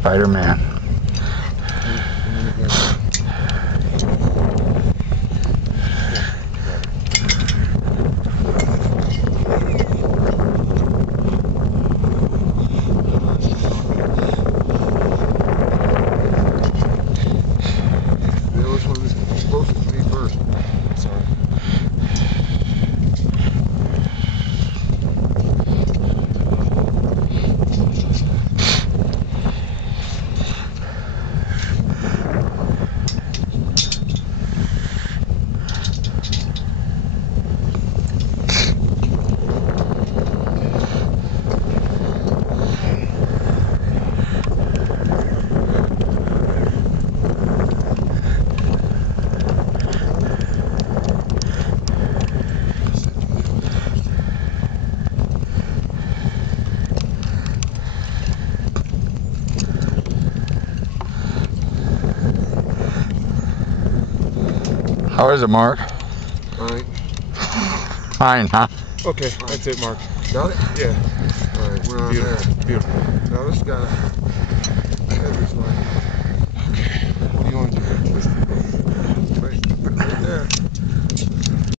Spider-Man. Which one is closest to me first? Sorry. How is it, Mark? Alright. Fine, huh? Okay, that's it, Mark. Got it? Yeah. Alright, we're on Beautiful. there. Beautiful. Now this guy. This line. Okay. What do you want to do? Right there.